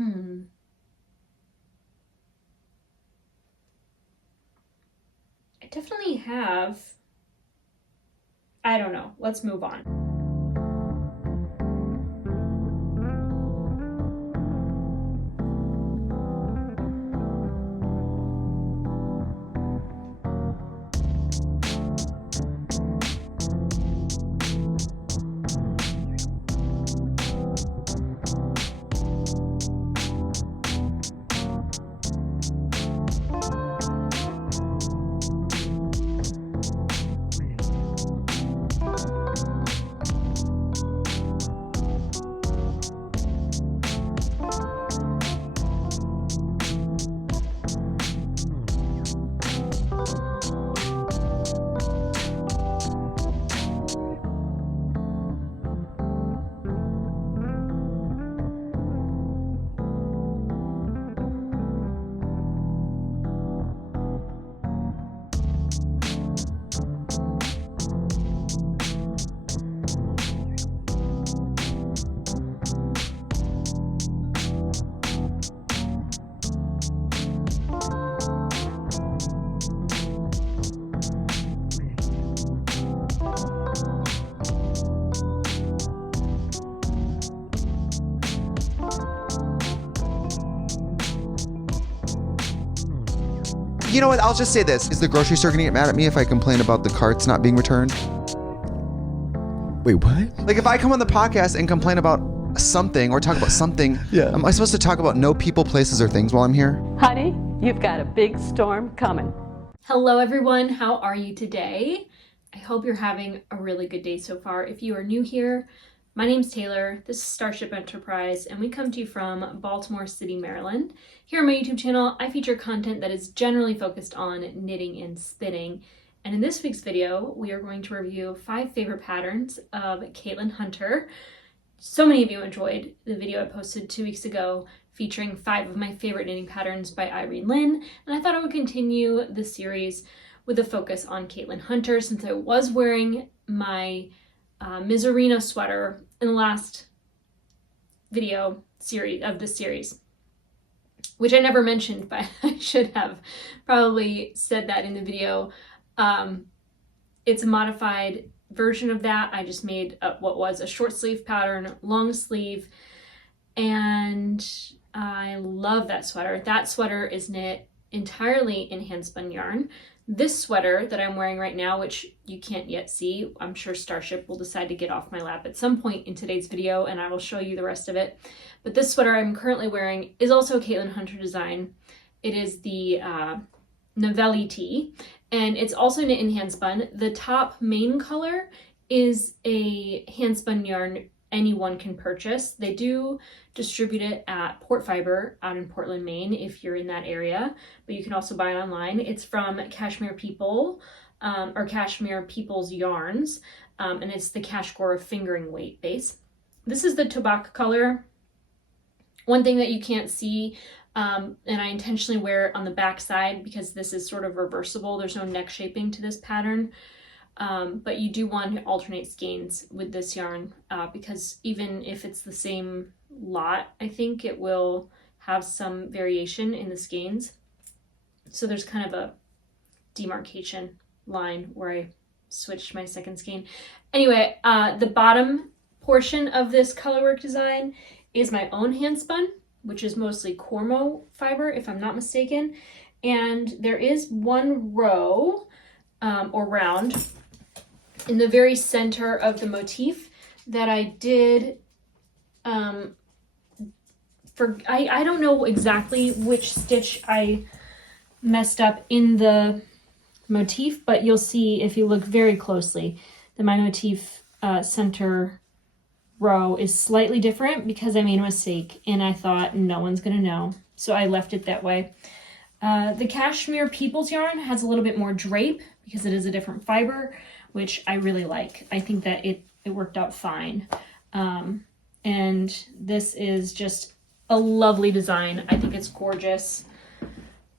I definitely have. I don't know. Let's move on. You know what? I'll just say this. Is the grocery store going to get mad at me if I complain about the carts not being returned? Wait, what? Like if I come on the podcast and complain about something or talk about something, Yeah. am I supposed to talk about no people, places, or things while I'm here? Honey, you've got a big storm coming. Hello everyone, how are you today? I hope you're having a really good day so far. If you are new here, my name's Taylor, this is Starship Enterprise, and we come to you from Baltimore City, Maryland. Here on my YouTube channel, I feature content that is generally focused on knitting and spinning. And in this week's video, we are going to review 5 favorite patterns of Caitlin Hunter. So many of you enjoyed the video I posted 2 weeks ago featuring 5 of my favorite knitting patterns by Irene Lynn, and I thought I would continue the series with a focus on Caitlin Hunter since I was wearing my Miserino sweater in the last video series of this series, which I never mentioned, but I should have probably said that in the video. It's a modified version of that. I just made what was a short sleeve pattern, long sleeve, and I love that sweater. That sweater is knit entirely in handspun yarn. This sweater that I'm wearing right now, which you can't yet see, I'm sure Starship will decide to get off my lap at some point in today's video and I will show you the rest of it. But this sweater I'm currently wearing is also a Caitlin Hunter design. It is the Novelli tee, and it's also knit in handspun. The top main color is a handspun yarn anyone can purchase. They do distribute it at Port Fiber out in Portland, Maine, if you're in that area, but you can also buy it online. It's from Cashmere People, or Cashmere People's Yarns, and it's the Kashgora fingering weight base. This is the tobacco color. One thing that you can't see, and I intentionally wear it on the back side because this is sort of reversible. There's no neck shaping to this pattern. But you do want to alternate skeins with this yarn because even if it's the same lot, I think it will have some variation in the skeins. So there's kind of a demarcation line where I switched my second skein. Anyway, the bottom portion of this colorwork design is my own handspun, which is mostly Cormo fiber, if I'm not mistaken. And there is one row or round in the very center of the motif that I did I don't know exactly which stitch I messed up in the motif, but you'll see if you look very closely that my motif center row is slightly different because I made a mistake and I thought no one's gonna know, so I left it that way. The Cashmere People's yarn has a little bit more drape because it is a different fiber, which I really like. I think that it worked out fine. And this is just a lovely design. I think it's gorgeous.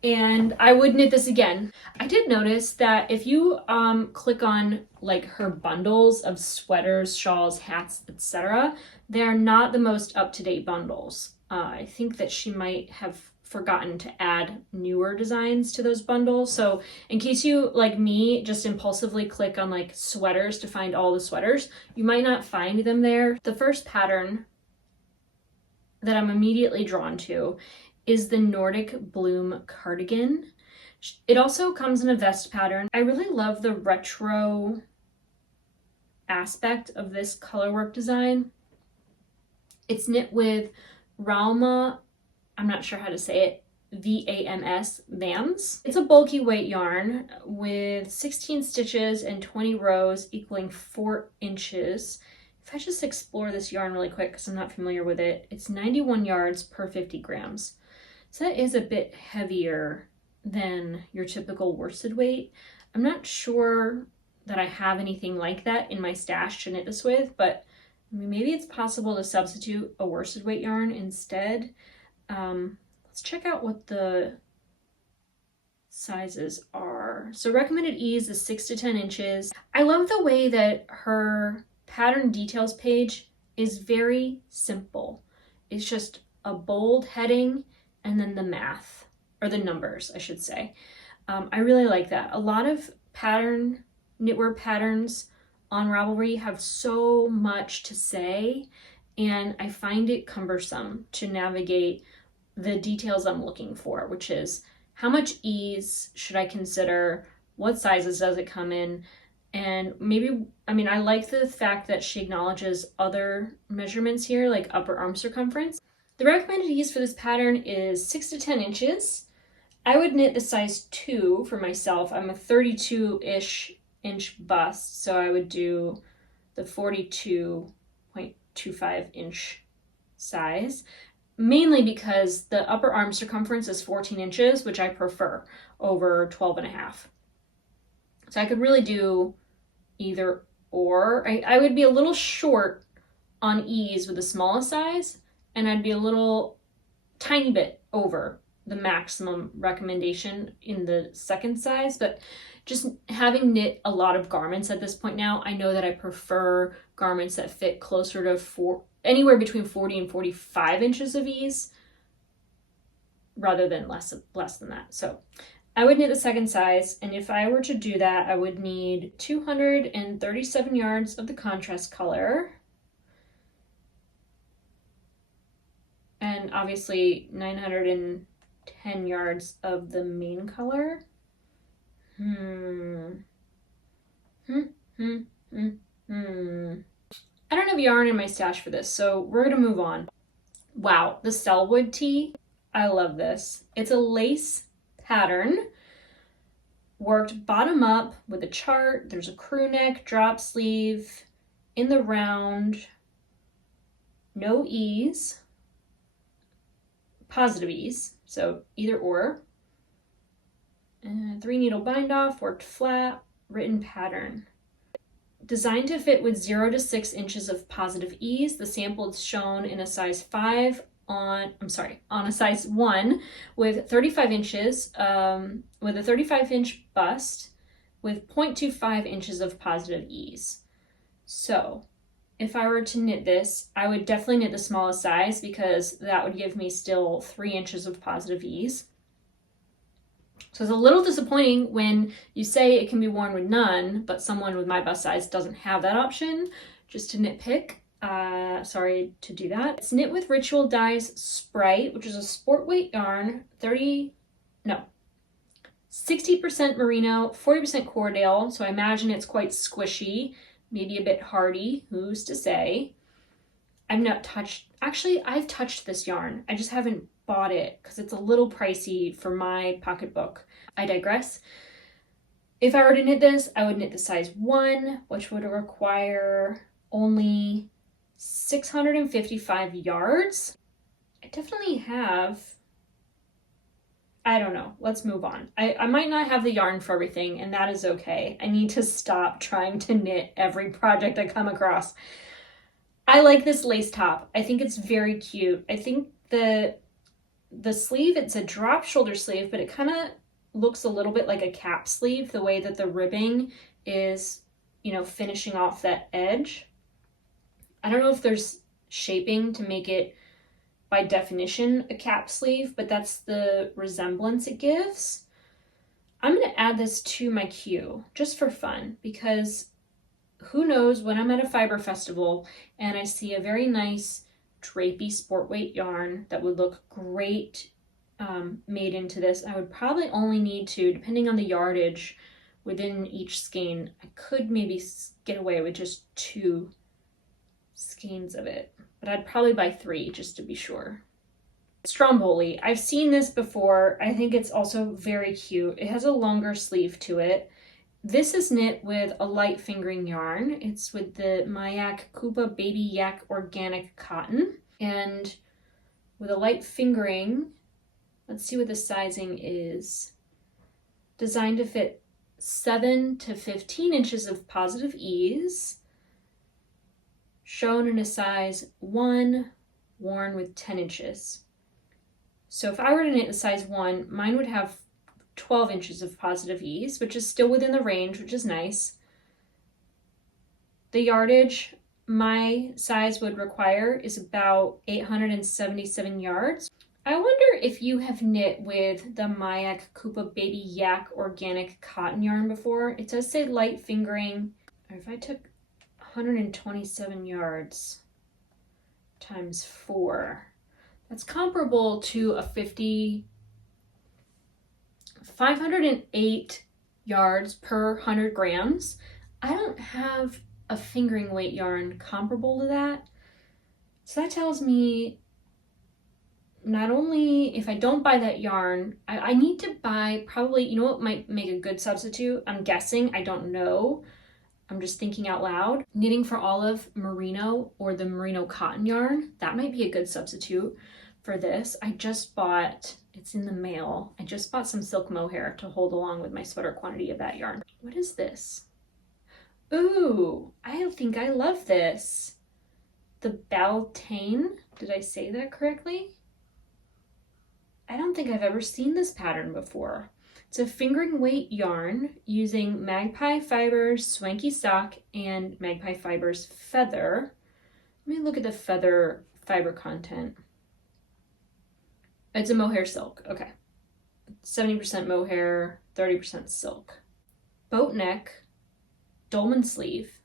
And I would knit this again. I did notice that if you click on like her bundles of sweaters, shawls, hats, etc., they're not the most up-to-date bundles. I think that she might have forgotten to add newer designs to those bundles. So in case you, like me, just impulsively click on like sweaters to find all the sweaters, you might not find them there. The first pattern that I'm immediately drawn to is the Nordic Bloom cardigan. It also comes in a vest pattern. I really love the retro aspect of this colorwork design. It's knit with Ralma, I'm not sure how to say it, VAMS, VAMS. It's a bulky weight yarn with 16 stitches and 20 rows equaling 4 inches. If I just explore this yarn really quick because I'm not familiar with it, it's 91 yards per 50 grams. So that is a bit heavier than your typical worsted weight. I'm not sure that I have anything like that in my stash to knit this with, but I mean, maybe it's possible to substitute a worsted weight yarn instead. Let's check out what the sizes are. So recommended ease is 6 to 10 inches. I love the way that her pattern details page is very simple. It's just a bold heading and then the math, or the numbers, I should say. I really like that. A lot of knitwear patterns on Ravelry have so much to say, and I find it cumbersome to navigate the details I'm looking for, which is how much ease should I consider, what sizes does it come in, and maybe, I mean, I like the fact that she acknowledges other measurements here, like upper arm circumference. The recommended ease for this pattern is 6 to 10 inches. I would knit the size 2 for myself. I'm a 32-ish inch bust, so I would do the 42.25 inch size, mainly because the upper arm circumference is 14 inches, which I prefer over 12 and a half. So I could really do either or. I would be a little short on ease with the smallest size, and I'd be a little tiny bit over the maximum recommendation in the second size, but just having knit a lot of garments at this point now, I know that I prefer garments that fit closer to anywhere between 40 and 45 inches of ease rather than less than that. So I would knit the second size, and if I were to do that, I would need 237 yards of the contrast color, and obviously 910 yards of the main color. I don't have yarn in my stash for this, so we're gonna move on. Wow, the Cellwood Tee, I love this. It's a lace pattern, worked bottom up with a chart. There's a crew neck, drop sleeve, in the round, no ease, positive ease, so either or. 3 needle bind off, worked flat, written pattern. Designed to fit with 0 to 6 inches of positive ease. The sample is shown in a size 5 on a size 1 with 35 inches, with a 35-inch bust with 0.25 inches of positive ease. So if I were to knit this, I would definitely knit the smallest size because that would give me still 3 inches of positive ease. So it's a little disappointing when you say it can be worn with none, but someone with my bust size doesn't have that option, just to nitpick. Sorry to do that. It's knit with Ritual Dyes Sprite, which is a sport weight yarn, 60% merino, 40% Cordale, so I imagine it's quite squishy, maybe a bit hardy, who's to say. I've touched this yarn. I just haven't bought it because it's a little pricey for my pocketbook. I digress. If I were to knit this, I would knit the size 1, which would require only 655 yards. I definitely have, I don't know, let's move on. I might not have the yarn for everything, and that is okay. I need to stop trying to knit every project I come across. I like this lace top. I think it's very cute. I think the sleeve, it's a drop shoulder sleeve, but it kind of looks a little bit like a cap sleeve, the way that the ribbing is, finishing off that edge. I don't know if there's shaping to make it by definition a cap sleeve, but that's the resemblance it gives. I'm going to add this to my queue just for fun, because who knows when I'm at a fiber festival and I see a very nice drapey sport weight yarn that would look great made into this. I would probably only need to, depending on the yardage within each skein, I could maybe get away with just 2 skeins of it, but I'd probably buy 3 just to be sure. Stromboli, I've seen this before. I think it's also very cute. It has a longer sleeve to it. This is knit with a light fingering yarn. It's with the Mayak Kupa Baby Yak Organic Cotton, and with a light fingering. Let's see what the sizing is. Designed to fit 7 to 15 inches of positive ease. Shown in a size 1, worn with 10 inches. So if I were to knit a size 1, mine would have 12 inches of positive ease, which is still within the range, which is nice. The yardage my size would require is about 877 yards. I wonder if you have knit with the Mayak Kupa Baby Yak Organic Cotton yarn before. It does say light fingering. If I took 127 yards times 4, that's comparable to a 508 yards per 100 grams. I don't have a fingering weight yarn comparable to that. So that tells me not only if I don't buy that yarn, I need to buy probably, you know what might make a good substitute? I'm guessing, I don't know. I'm just thinking out loud. Knitting for Olive merino or the merino cotton yarn, that might be a good substitute for this. I just bought, it's in the mail, I just bought some silk mohair to hold along with my sweater quantity of that yarn. What is this? Ooh, I think I love this. The Beltane, did I say that correctly? I don't think I've ever seen this pattern before. It's a fingering weight yarn using Magpie Fibers Swanky Sock and Magpie Fibers Feather. Let me look at the feather fiber content. It's a mohair silk, okay. 70% mohair, 30% silk. Boat neck, dolman sleeve,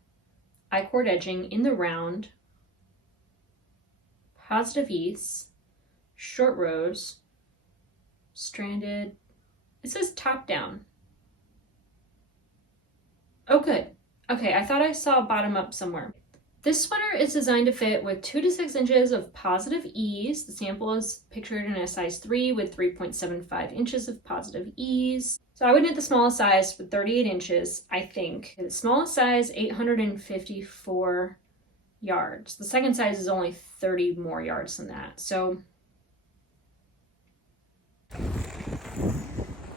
I-cord edging in the round, positive ease, short rows, stranded. It says top down. Oh, good. Okay, I thought I saw bottom up somewhere. This sweater is designed to fit with 2 to 6 inches of positive ease. The sample is pictured in a size 3 with 3.75 inches of positive ease. So I would knit the smallest size with 38 inches, I think. The smallest size, 854 yards. The second size is only 30 more yards than that. So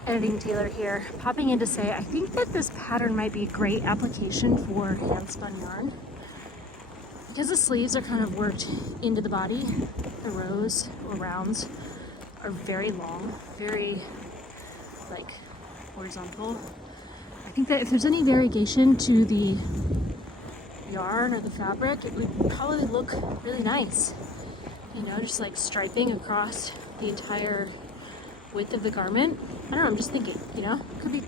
Editing Taylor here, popping in to say I think that this pattern might be a great application for hand spun yarn. Because the sleeves are kind of worked into the body, the rows or rounds are very long, very like horizontal. I think that if there's any variegation to the yarn or the fabric, it would probably look really nice. You know, just like striping across the entire width of the garment. I don't know, I'm just thinking, you know, could be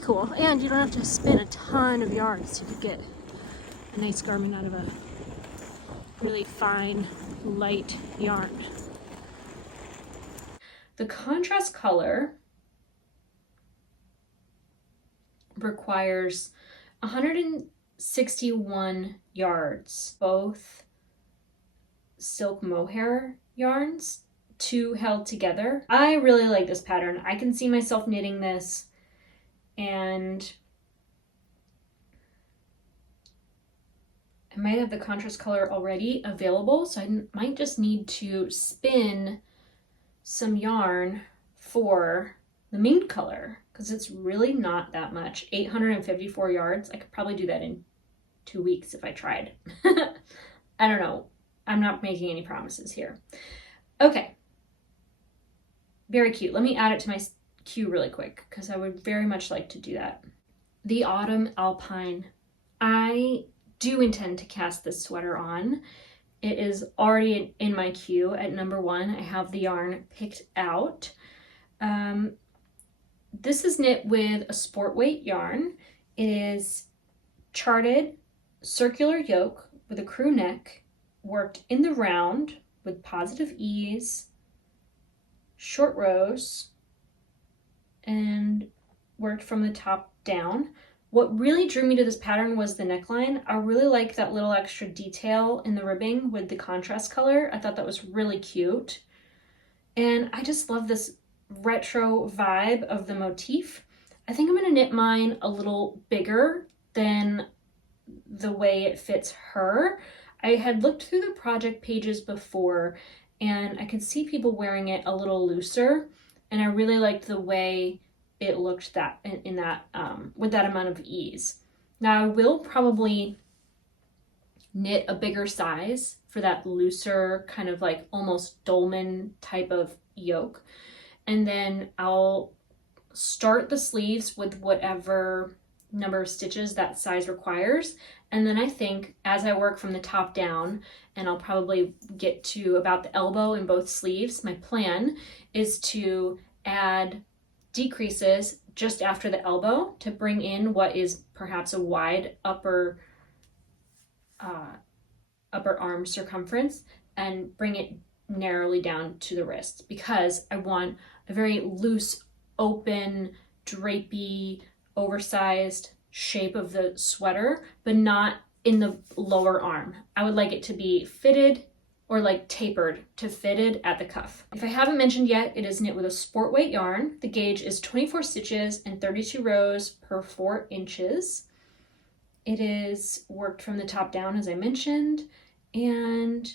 cool. And you don't have to spin a ton of yarn, so you could get a nice garment out of a really fine, light yarn. The contrast color requires 161 yards, both silk mohair yarns, 2 held together. I really like this pattern. I can see myself knitting this, and I might have the contrast color already available, so I might just need to spin some yarn for the main color, because it's really not that much. 854 yards. I could probably do that in 2 weeks if I tried. I don't know. I'm not making any promises here. Okay. Very cute. Let me add it to my queue really quick, because I would very much like to do that. The Autumn Alpine. I do intend to cast this sweater on, It is already in my queue at number 1. I have the yarn picked out. This is knit with a sport weight yarn. It is charted circular yoke with a crew neck, worked in the round with positive ease, short rows, and worked from the top down. What really drew me to this pattern was the neckline. I really like that little extra detail in the ribbing with the contrast color. I thought that was really cute. And I just love this retro vibe of the motif. I think I'm gonna knit mine a little bigger than the way it fits her. I had looked through the project pages before and I could see people wearing it a little looser, and I really liked the way it looked in that with that amount of ease. Now I will probably knit a bigger size for that looser kind of like almost dolman type of yoke, and then I'll start the sleeves with whatever number of stitches that size requires, and then I think as I work from the top down, and I'll probably get to about the elbow in both sleeves, my plan is to add decreases just after the elbow to bring in what is perhaps a wide upper arm circumference and bring it narrowly down to the wrist, because I want a very loose, open, drapey, oversized shape of the sweater, but not in the lower arm. I would like it to be fitted or like tapered to fitted at the cuff. If I haven't mentioned yet, it is knit with a sport weight yarn. The gauge is 24 stitches and 32 rows per 4 inches. It is worked from the top down, as I mentioned, and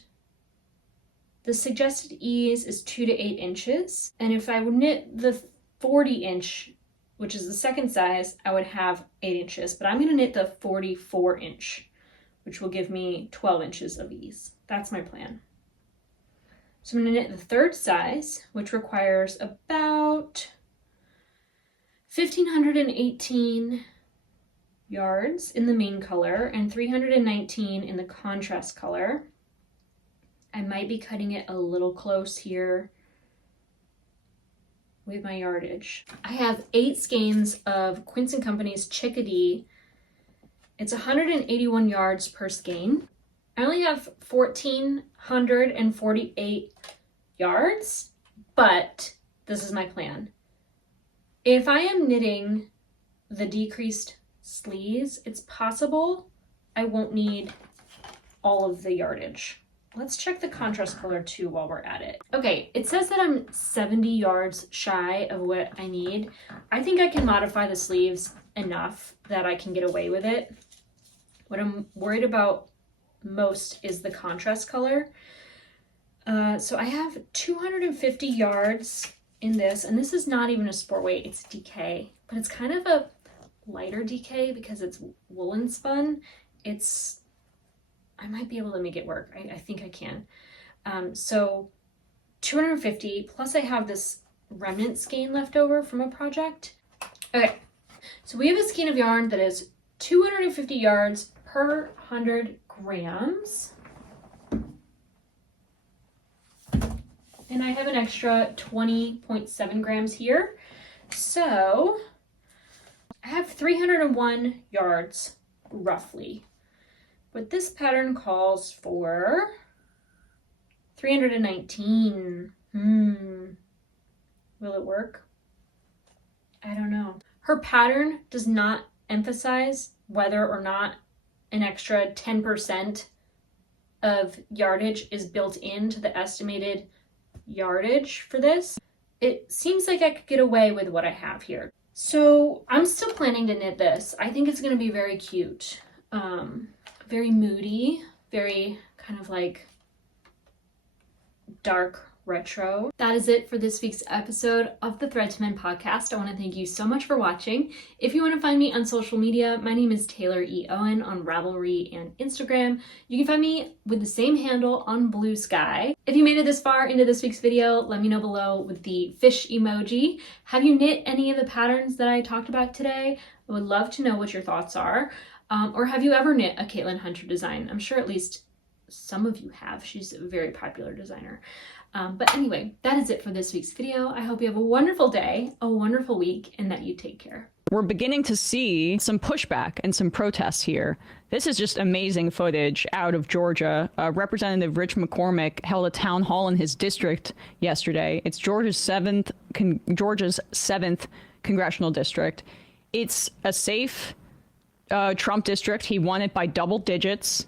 the suggested ease is 2 to 8 inches. And if I would knit the 40 inch, which is the second size, I would have 8 inches, but I'm gonna knit the 44 inch, which will give me 12 inches of ease. That's my plan. So I'm gonna knit the third size, which requires about 1,518 yards in the main color and 319 in the contrast color. I might be cutting it a little close here with my yardage. I have 8 skeins of Quince & Company's Chickadee. It's 181 yards per skein. I only have 1,448 yards, but this is my plan. If I am knitting the decreased sleeves, it's possible I won't need all of the yardage. Let's check the contrast color too while we're at it. Okay, it says that I'm 70 yards shy of what I need. I think I can modify the sleeves enough that I can get away with it. What I'm worried about most is the contrast color. So I have 250 yards in this, and this is not even a sport weight, it's DK, but it's kind of a lighter DK because it's woolen spun. I might be able to make it work. I think I can. So 250, plus I have this remnant skein left over from a project. Okay, so we have a skein of yarn that is 250 yards per 100 grams. And I have an extra 20.7 grams here. So I have 301 yards roughly. But this pattern calls for 319. Will it work? I don't know. Her pattern does not emphasize whether or not an extra 10% of yardage is built into the estimated yardage for this. It seems like I could get away with what I have here. So I'm still planning to knit this. I think it's going to be very cute. Very moody, very kind of like dark retro. That is it for this week's episode of the Thread to Mend podcast. I want to thank you so much for watching. If you want to find me on social media, my name is Taylor E. Owen on Ravelry and Instagram. You can find me with the same handle on Blue Sky. If you made it this far into this week's video, let me know below with the fish emoji. Have you knit any of the patterns that I talked about today? I would love to know what your thoughts are. Or have you ever knit a Caitlin Hunter design? I'm sure at least some of you have. She's a very popular designer. But anyway, that is it for this week's video. I hope you have a wonderful day, a wonderful week, and that you take care. We're beginning to see some pushback and some protests here. This is just amazing footage out of Georgia. Representative Rich McCormick held a town hall in his district yesterday. It's Georgia's seventh congressional district. It's a safe Trump district. He won it by double digits.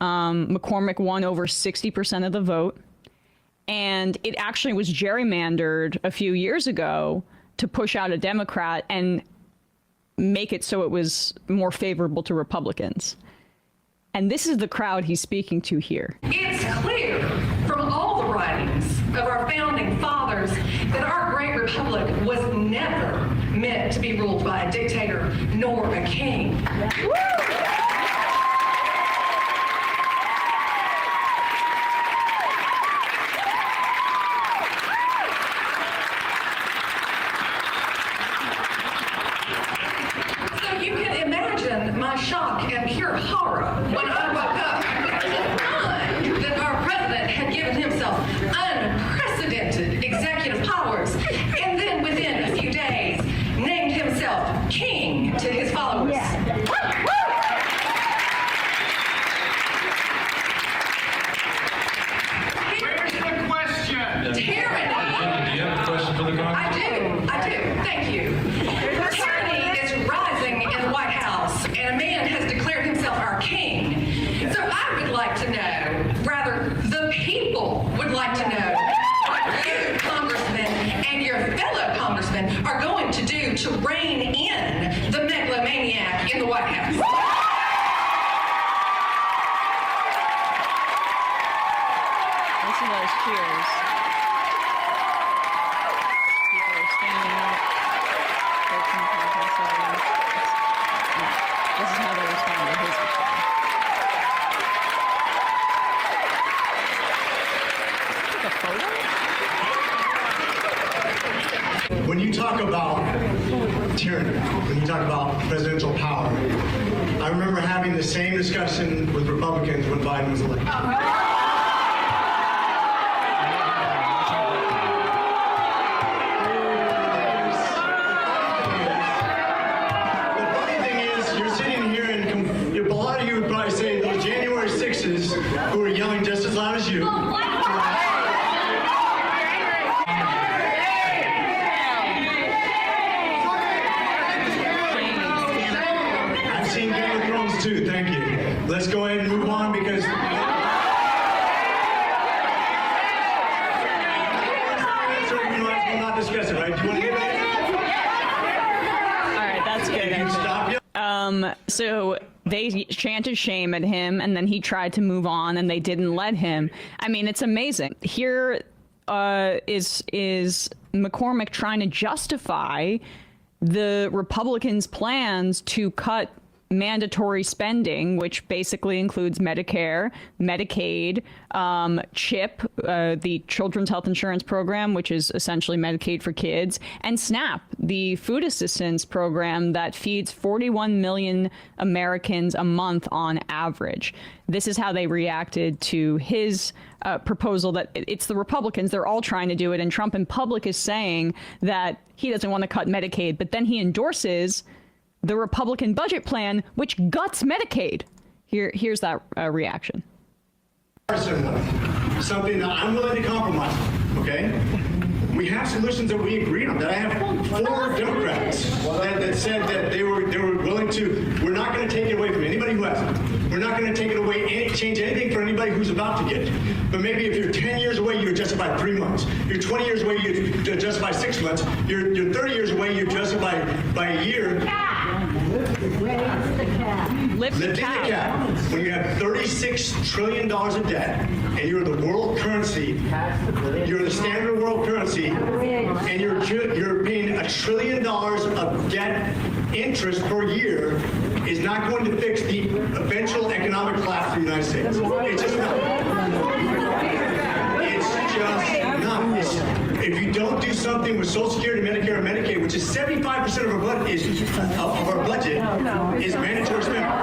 McCormick won over 60% of the vote. And it actually was gerrymandered a few years ago to push out a Democrat and make it so it was more favorable to Republicans. And this is the crowd he's speaking to here. It's clear from all the writings of our founding fathers that our great republic was never meant to be ruled by a dictator nor a king. My shock and pure horror when I woke up to find that our president had given himself unprecedented executive powers and then within a few days named himself king to his followers. Where's the question? Tyranny. Do you have a question for the Congress? I do. Thank you. Tyranny is rising in the White House, and a man has declared himself our king. So I would like to know, rather, the people would like to know, what you, congressmen, and your fellow congressmen are going to do to rein in the megalomaniac in the White House. Listen to those cheers. People are standing up. Folks in the conference audience. This is how they respond to his response. Take a photo? When you talk about tyranny, when you talk about presidential power, I remember having the same discussion with Republicans when Biden was elected. Who are yelling just as loud as you. I've seen Game of Thrones too, thank you. Let's go ahead and move on because... So we will not discuss it, right? Do you want to hear that? All right, that's good. Can you stop yelling? So they chanted shame at him, and then he tried to move on, and they didn't let him. I mean, it's amazing. Here is McCormick trying to justify the Republicans' plans to cut mandatory spending, which basically includes Medicare, Medicaid, CHIP, the Children's Health Insurance Program, which is essentially Medicaid for kids, and SNAP, the food assistance program that feeds 41 million Americans a month on average. This is how they reacted to his proposal that it's the Republicans, they're all trying to do it, and Trump in public is saying that he doesn't want to cut Medicaid, but then he endorses the Republican budget plan, which guts Medicaid. Here's that reaction. Something that I'm willing to compromise on, okay? We have solutions that we agreed on. That I have 4 Democrats that said that they were willing to. We're not going to take it away from anybody who hasn't. We're not going to take it away, change anything for anybody who's about to get it. But maybe if you're 10 years away, you adjust it by 3 months. You're 20 years away, you adjust it by 6 months. You're 30 years away, you adjust it by a year. Lifting the cap. When you have $36 trillion of debt, and you're the world currency, you're the standard world currency, and you're paying $1 trillion of debt interest per year, is not going to fix the eventual economic collapse of the United States. It's just not. It's just not. If you don't do something with Social Security, Medicare, and Medicaid, which is 75% of our budget, is mandatory spending. 75%.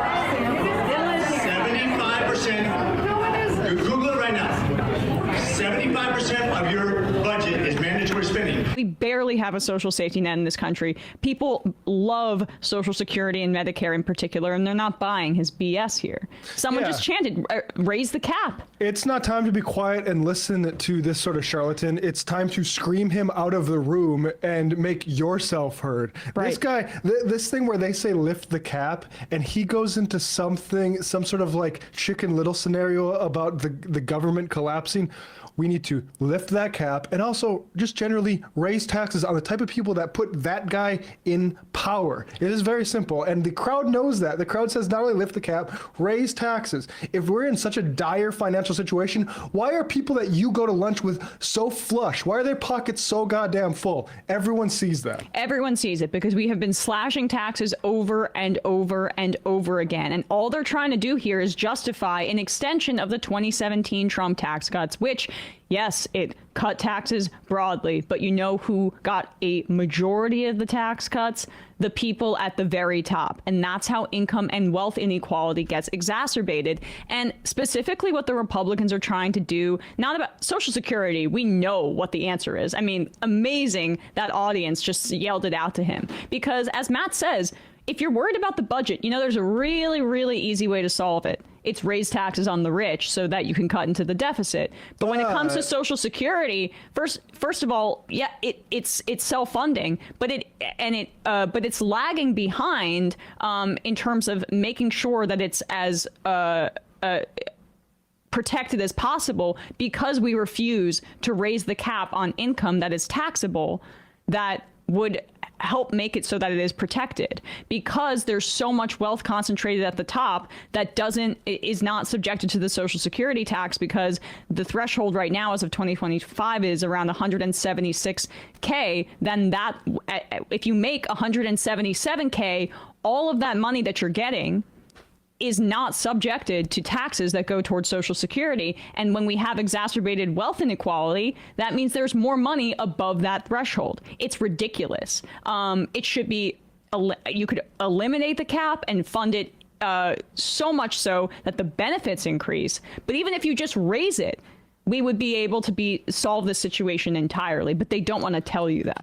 Google it right now. 75% of your budget is mandatory spending. We barely have a social safety net in this country. People love Social Security and Medicare in particular, and they're not buying his BS here. Someone just chanted, raise the cap. It's not time to be quiet and listen to this sort of charlatan. It's time to scream him out of the room and make yourself heard. Right. This guy, this thing where they say lift the cap, and he goes into some sort of like Chicken Little scenario about the government collapsing. We need to lift that cap and also just generally raise taxes on the type of people that put that guy in power. It is very simple. And the crowd knows that. The crowd says not only lift the cap, raise taxes. If we're in such a dire financial situation, why are people that you go to lunch with so flush? Why are their pockets so goddamn full? Everyone sees that. Everyone sees it because we have been slashing taxes over and over and over again. And all they're trying to do here is justify an extension of the 2017 Trump tax cuts, which, yes, it cut taxes broadly, but you know who got a majority of the tax cuts? The people at the very top. And that's how income and wealth inequality gets exacerbated. And specifically what the Republicans are trying to do, not about Social Security, we know what the answer is. I mean, amazing that audience just yelled it out to him. Because as Matt says, if you're worried about the budget, you know, there's a really, really easy way to solve it. It's raise taxes on the rich so that you can cut into the deficit. But when it comes to Social Security, first of all, yeah, it's self-funding, but it's lagging behind in terms of making sure that it's as protected as possible, because we refuse to raise the cap on income that is taxable that would help make it so that it is protected, because there's so much wealth concentrated at the top that is not subjected to the Social Security tax, because the threshold right now as of 2025 is around 176K. Then that, if you make 177K, all of that money that you're getting is not subjected to taxes that go towards Social Security. And when we have exacerbated wealth inequality, that means there's more money above that threshold. It's ridiculous. It should be, you could eliminate the cap and fund it so much so that the benefits increase. But even if you just raise it, we would be able to solve this situation entirely. But they don't want to tell you that.